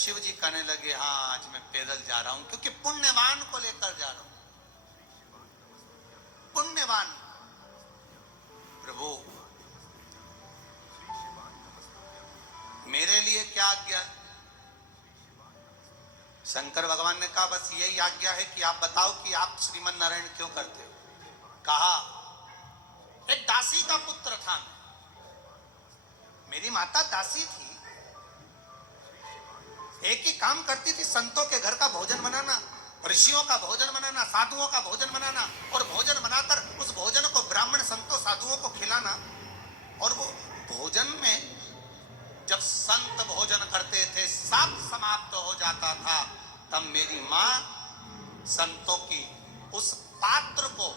शिव जी कहने लगे, हाँ आज मैं पैदल जा रहा हूं क्योंकि पुण्यवान को लेकर जा रहा हूं। पुण्यवान प्रभु, मेरे लिए क्या आज्ञा? शंकर भगवान ने कहा बस यही आज्ञा है कि आप बताओ कि आप श्रीमन नारायण क्यों करते हो। कहा, एक दासी का पुत्र था मैं, मेरी माता दासी थी, एक ही काम करती थी, संतों के घर का भोजन बनाना, ऋषियों का भोजन बनाना, साधुओं का भोजन बनाना, और भोजन बनाकर उस भोजन को ब्राह्मण संतों साधुओं को खिलाना। और वो भोजन में जब संत भोजन करते थे, सब समाप्त हो जाता था, तब मेरी माँ संतों की उस पात्र को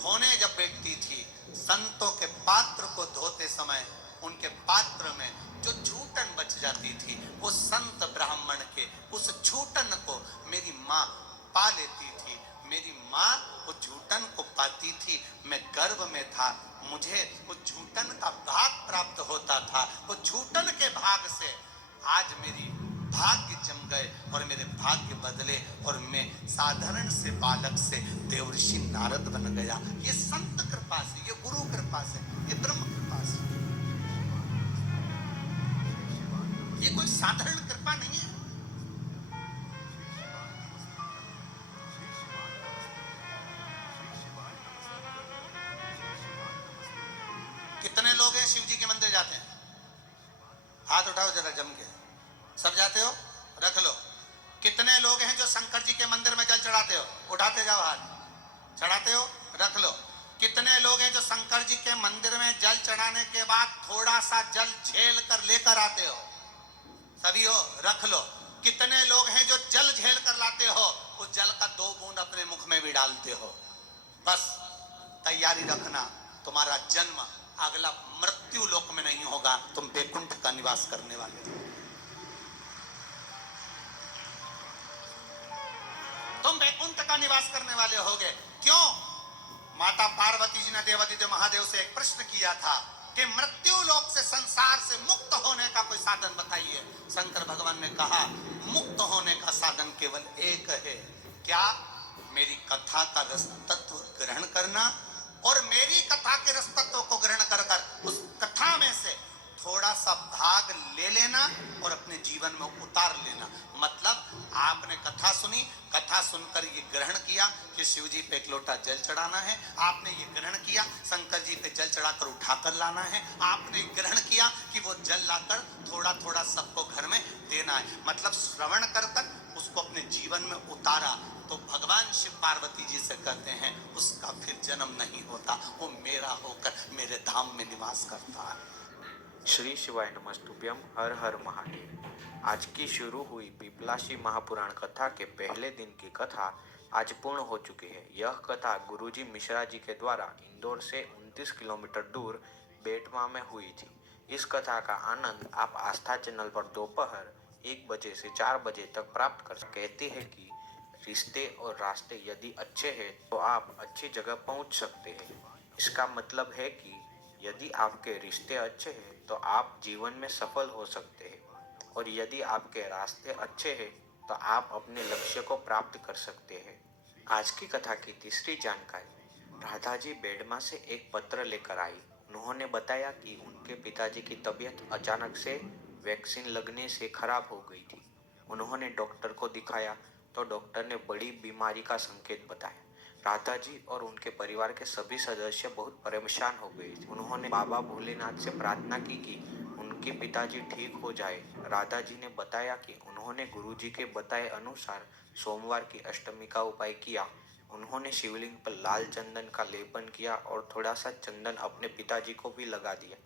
धोने जब बैठती थी, संतों के पात्र को धोते समय उनके पात्र में जो झूठन बच जाती थी, वो संत ब्राह्मण के उस झूठन को मेरी माँ पा लेती थी। मेरी माँ वो झूठन को पाती थी, मैं गर्भ में था, मुझे वो झूठन का भाग प्राप्त होता था। वो झूठन के भाग से आज मेरी भाग्य जम गए और मेरे भाग्य बदले और मैं साधारण से बालक से देवर्षि नारद बन गया। ये संत कृपा से, ये गुरु कृपा से, ये ब्रह्म कृपा से, ये कोई साधारण कृपा नहीं है। कितने लोग हैं शिव जी के मंदिर जाते हैं? हाथ उठाओ जरा जम के। सब जाते हो? रख लो। कितने लोग हैं जो शंकर जी के मंदिर में जल चढ़ाते हो? उठाते जाओ हाथ। चढ़ाते हो? रख लो। कितने लोग हैं जो शंकर जी के मंदिर में जल चढ़ाने के बाद थोड़ा सा जल झेल कर लेकर आते हो? सभी हो? रख लो। कितने लोग हैं जो जल झेल कर लाते हो, उस जल का 2 बूंद अपने मुख में भी डालते हो? बस तैयारी रखना, तुम्हारा जन्म अगला मृत्यु लोक में नहीं होगा, तुम वैकुंठ का निवास करने वाले हो। तुम वैकुंठ का निवास करने वाले होगे। क्यों? माता पार्वती जी ने देवादित्य महादेव से एक प्रश्न किया था कि मृत्यु लोक से, संसार से मुक्त होने का कोई साधन बताइए। शंकर भगवान ने कहा, मुक्त होने का साधन केवल एक है। क्या? मेरी कथा का रस तत्व ग्रहण करना और मेरी कथा के रस तत्व को ग्रहण कर कर उस कथा में से थोड़ा सा भाग ले लेना और अपने जीवन में उतार लेना। मतलब आपने कथा सुनी, कथा सुनकर ये ग्रहण किया कि शिव जी पे एक लोटा जल चढ़ाना है, आपने ये ग्रहण किया शंकर जी पे जल चढ़ाकर उठाकर लाना है, आपने ग्रहण किया कि वो जल लाकर थोड़ा थोड़ा सबको घर में देना है। मतलब श्रवण कर कर उसको अपने जीवन में उतारा तो भगवान शिव पार्वती जी से कहते हैं उसका फिर जन्म नहीं होता, वो मेरा होकर मेरे धाम में निवास करता है। श्री शिवाय नमस्तुभ्यम, हर हर महादेव। आज की शुरू हुई पिपलाशी महापुराण कथा के पहले दिन की कथा आज पूर्ण हो चुकी है। यह कथा गुरुजी मिश्रा जी के द्वारा इंदौर से 29 किलोमीटर दूर बेटमा में हुई थी। इस कथा का आनंद आप आस्था चैनल पर दोपहर 1 बजे से 4 बजे तक प्राप्त कर सकते। कहते हैं कि रिश्ते और रास्ते यदि अच्छे हैं तो आप अच्छी जगह पहुंच सकते हैं। इसका मतलब है कि यदि आपके रिश्ते अच्छे हैं तो आप जीवन में सफल हो सकते हैं, और यदि आपके रास्ते अच्छे हैं तो आप अपने लक्ष्य को प्राप्त कर सकते हैं। आज की कथा की तीसरी जानकारी। राधा जी बेडमा से एक पत्र लेकर आई। उन्होंने बताया कि उनके पिताजी की तबीयत अचानक से वैक्सीन लगने से खराब हो गई थी। उन्होंने डॉक्टर को दिखाया तो डॉक्टर ने बड़ी बीमारी का संकेत बताया। राधा जी और उनके परिवार के सभी सदस्य बहुत परेशान हो गए थे। उन्होंने बाबा भोलेनाथ से प्रार्थना की कि उनके पिताजी ठीक हो जाए। राधा जी ने बताया कि उन्होंने गुरुजी के बताए अनुसार सोमवार की अष्टमी का उपाय किया। उन्होंने शिवलिंग पर लाल चंदन का लेपन किया और थोड़ा सा चंदन अपने पिताजी को भी लगा दिया।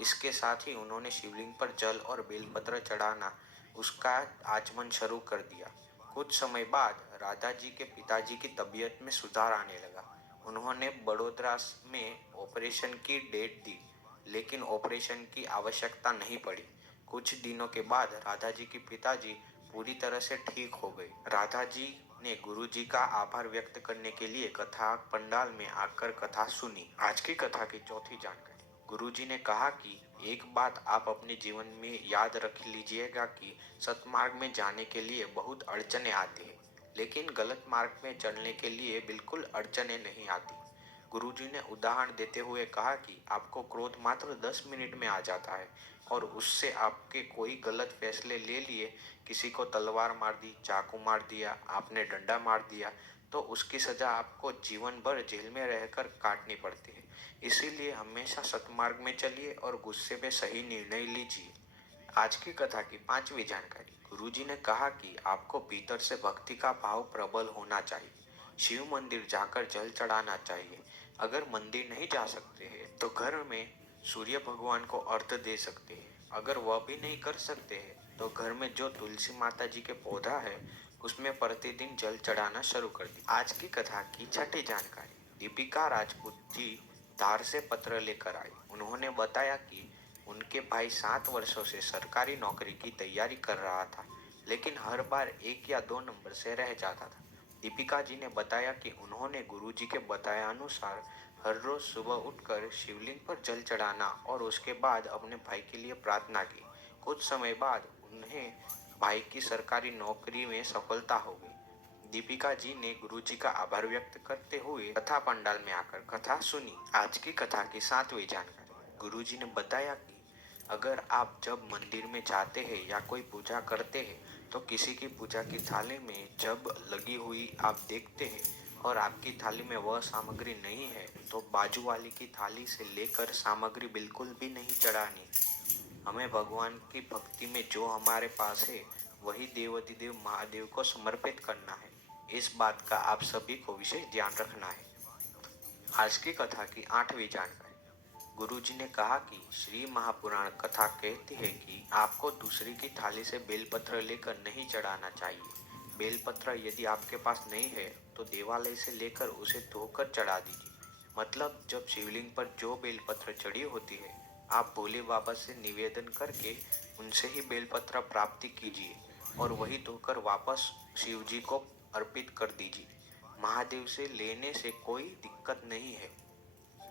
इसके साथ ही उन्होंने शिवलिंग पर जल और बेलपत्र चढ़ाना उसका आचमन शुरू कर दिया। कुछ समय बाद राधा जी के पिताजी की तबीयत में सुधार आने लगा। उन्होंने बड़ोदरा में ऑपरेशन की डेट दी, लेकिन ऑपरेशन की आवश्यकता नहीं पड़ी। कुछ दिनों के बाद राधा जी के पिताजी पूरी तरह से ठीक हो गए। राधा जी ने गुरु जी का आभार व्यक्त करने के लिए कथा पंडाल में आकर कथा सुनी। आज की कथा की चौथी जानकारी। गुरु जी ने कहा कि एक बात आप अपने जीवन में याद रख लीजिएगा कि सतमार्ग में जाने के लिए बहुत अड़चने आती है, लेकिन गलत मार्ग में चलने के लिए बिल्कुल अड़चने नहीं आती। गुरुजी ने उदाहरण देते हुए कहा कि आपको क्रोध मात्र 10 मिनट में आ जाता है और उससे आपके कोई गलत फैसले ले लिए, किसी को तलवार मार दी, चाकू मार दिया, आपने डंडा मार दिया, तो उसकी सजा आपको जीवन भर जेल में रहकर काटनी पड़ती है। इसीलिए हमेशा सतमार्ग में चलिए और गुस्से में सही निर्णय लीजिए। आज की कथा की 5वीं जानकारी। गुरुजी ने कहा कि आपको भीतर से भक्ति का भाव प्रबल होना चाहिए। शिव मंदिर जाकर जल चढ़ाना चाहिए। अगर मंदिर नहीं जा सकते हैं तो घर में सूर्य भगवान को अर्घ्य दे सकते हैं। अगर वह भी नहीं कर सकते हैं तो घर में जो तुलसी माता जी के पौधा है उसमें प्रतिदिन जल चढ़ाना शुरू कर दी। आज की कथा की 6ठी जानकारी। दीपिका राजपूत जी धार से पत्र लेकर आई। उन्होंने बताया कि उनके भाई 7 वर्षों से सरकारी नौकरी की तैयारी कर रहा था, लेकिन हर बार 1 या 2 नंबर से रह जाता था। दीपिका जी ने बताया कि उन्होंने गुरुजी के बताए अनुसार हर रोज सुबह उठकर शिवलिंग पर जल चढ़ाना और उसके बाद अपने भाई के लिए प्रार्थना की। कुछ समय बाद उन्हें भाई की सरकारी नौकरी में सफलता हो गई। दीपिका जी ने गुरुजी का आभार व्यक्त करते हुए कथा पंडाल में आकर कथा सुनी। आज की कथा की 7वीं जानकारी। गुरुजी ने बताया कि अगर आप जब मंदिर में जाते हैं या कोई पूजा करते हैं तो किसी की पूजा की थाली में जब लगी हुई आप देखते हैं और आपकी थाली में वह सामग्री नहीं है तो बाजू वाली की थाली से लेकर सामग्री बिल्कुल भी नहीं चढ़ानी। हमें भगवान की भक्ति में जो हमारे पास है वही देवाधिदेव महादेव को समर्पित करना है। इस बात का आप सभी को विशेष ध्यान रखना है। आज की कथा की 8वीं जानकारी। गुरुजी ने कहा कि श्री महापुराण कथा कहती है कि आपको दूसरी की थाली से बेलपत्र लेकर नहीं चढ़ाना चाहिए। बेलपत्र यदि आपके पास नहीं है तो देवालय से लेकर उसे धोकर चढ़ा दीजिए। मतलब जब शिवलिंग पर जो बेलपत्र चढ़ी होती है आप भोले बाबा से निवेदन करके उनसे ही बेलपत्र प्राप्ति कीजिए और वही धोकर वापस शिव जी को अर्पित कर दीजिए। महादेव से लेने से कोई दिक्कत नहीं है।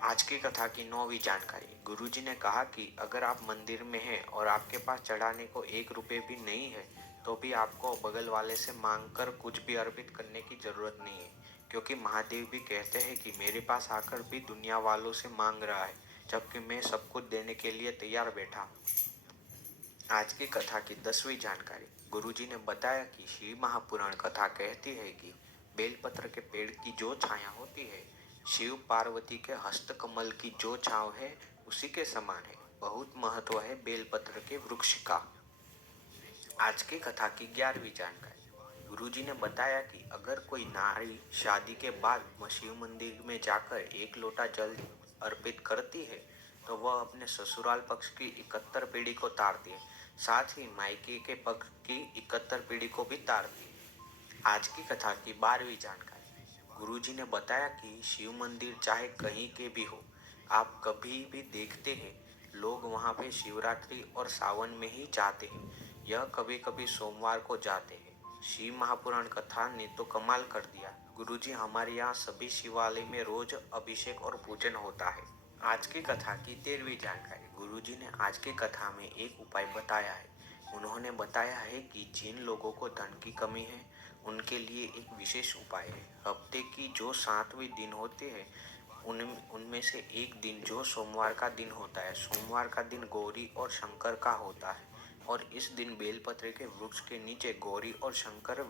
आज की कथा की 9वीं जानकारी। गुरुजी ने कहा कि अगर आप मंदिर में हैं और आपके पास चढ़ाने को 1 रुपये भी नहीं है तो भी आपको बगल वाले से मांगकर कुछ भी अर्पित करने की जरूरत नहीं है, क्योंकि महादेव भी कहते हैं कि मेरे पास आकर भी दुनिया वालों से मांग रहा है जबकि मैं सब कुछ देने के लिए तैयार बैठा हूँ। आज की कथा की 10वीं जानकारी। गुरुजी ने बताया कि श्री महापुराण कथा कहती है कि बेलपत्र के पेड़ की जो छाया होती है शिव पार्वती के हस्तकमल की जो छांव है उसी के समान है। बहुत महत्व है बेलपत्र के वृक्ष का। आज की कथा की 11वीं जानकारी। गुरुजी ने बताया कि अगर कोई नारी शादी के बाद शिव मंदिर में जाकर 1 लोटा जल अर्पित करती है तो वह अपने ससुराल पक्ष की 71 पीढ़ी को तारती है, साथ ही मायके के पक्ष की 71 पीढ़ी को भी तारती है। आज की कथा की 12वीं जानकारी। गुरुजी ने बताया कि शिव मंदिर चाहे कहीं के भी हो, आप कभी भी देखते हैं लोग वहाँ पे शिवरात्रि और सावन में ही जाते हैं, यह कभी कभी सोमवार को जाते हैं। शिव महापुराण कथा ने तो कमाल कर दिया। गुरुजी हमारे यहाँ सभी शिवालय में रोज अभिषेक और पूजन होता है। आज की कथा की 13वीं जानकारी। गुरुजी ने आज की कथा में एक उपाय बताया है। उन्होंने बताया है कि जिन लोगों को धन की कमी है उनके लिए एक विशेष उपाय है। हफ्ते की जो 7वें दिन होते हैं उनमें से एक दिन जो सोमवार का दिन होता है, सोमवार का दिन गौरी और शंकर का होता है और इस दिन बेलपत्र के वृक्ष के नीचे गौरी और शंकर